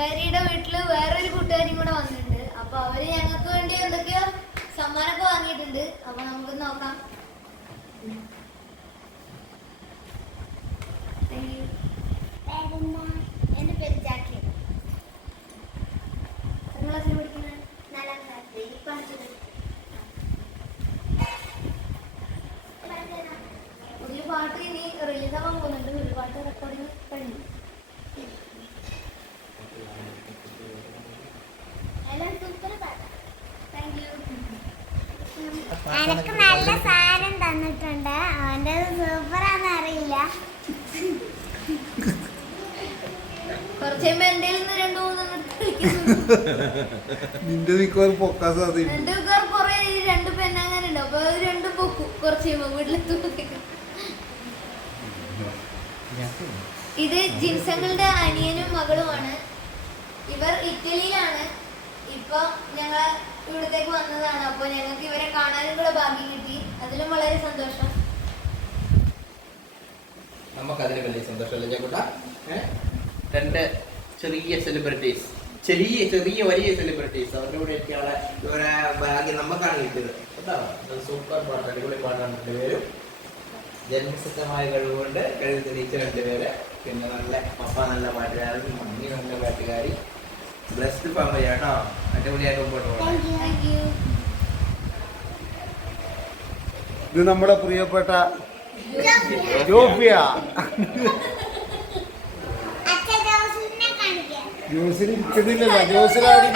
കൂട്ടുകാരിയുടെ വീട്ടില് വേറൊരു കൂട്ടുകാരിയും കൂടെ വന്നിട്ടുണ്ട്. അപ്പൊ അവര് ഞങ്ങൾക്ക് വേണ്ടി എന്തൊക്കെയോ സമ്മാനമൊക്കെ വാങ്ങിയിട്ടുണ്ട്. അപ്പൊ നമുക്ക് നോക്കാം. എന്റെ പേര് ജാക്ലിൻ. ക്ലാസ്സിൽ പഠിക്കുന്നത് 4ാം ക്ലാസ്സിൽ. പുതിയ പാട്ട് ഇനി റിലീസ് ആവാൻ പോകുന്നുണ്ട്. ഒരു പാട്ട് റെക്കോർഡിങ് കഴിഞ്ഞു. എല്ലാം സൂപ്പർ പാട്ടാ. Thank you. എനിക്ക് നല്ല സാധനം തന്നിട്ടുണ്ട്. അവന്റെ സൂപ്പറാന്ന് അറിയില്ല. കുറച്ചുമ്പോ എന്റെ നിന്റെ മിക്കവാറും പൊക്കാൻ സാധ്യത. എന്റെ കൊറേ 2 പെണ്ണാങ്ങാനുണ്ട്. അപ്പൊ 2 പൊക്കും കുറച്ച് കഴിയുമ്പോ വീട്ടിലെത്തുമ്പോഴത്തേക്ക്. ഇത് ജിൻസങ്ങളുടെ അനിയനും മകളുമാണ്. ഇവർ ഇറ്റലിയിലാണ്. ഇപ്പൊ ഞങ്ങൾ ഇവിടത്തേക്ക് വന്നതാണ്. അപ്പൊ ഞങ്ങൾക്ക് ഇവരെ കാണാനും കൂടെ ഭാഗ്യം കിട്ടി. അതിലും വളരെ സന്തോഷം. നമുക്കതിന് വലിയ സന്തോഷമല്ലേ ചേട്ടാ? 2 ചെറിയ സെലിബ്രിറ്റീസ്, ചെറിയ വലിയ സെലിബ്രിറ്റീസ്, അവരുടെ കൂടെ ഒക്കെയുള്ള ഇവരെ ഭാഗ്യം നമുക്കാണ് കിട്ടിയത്. സൂപ്പർ പാട്ട്, അടിപൊളി പാട്ടാണ് 2 പേരും. ജന്മസിദ്ധമായ കഴിവുകൊണ്ട് കഴിവ് തെളിയിച്ച 2 പേര്. പിന്നെ നല്ല പപ്പ നല്ല പാട്ടുകാരൻ, മമ്മി നല്ല പാട്ടുകാരി. ബ്ലെസ്ഡ് ഫാമിലി കേട്ടോ. അടിപൊളിയായിട്ട് മുമ്പോട്ട് പോകണം. ഇത് നമ്മുടെ പ്രിയപ്പെട്ട ജോഫിയ. ജോസിന് കിട്ടുന്നില്ലല്ലോ. ജോസിനാണ്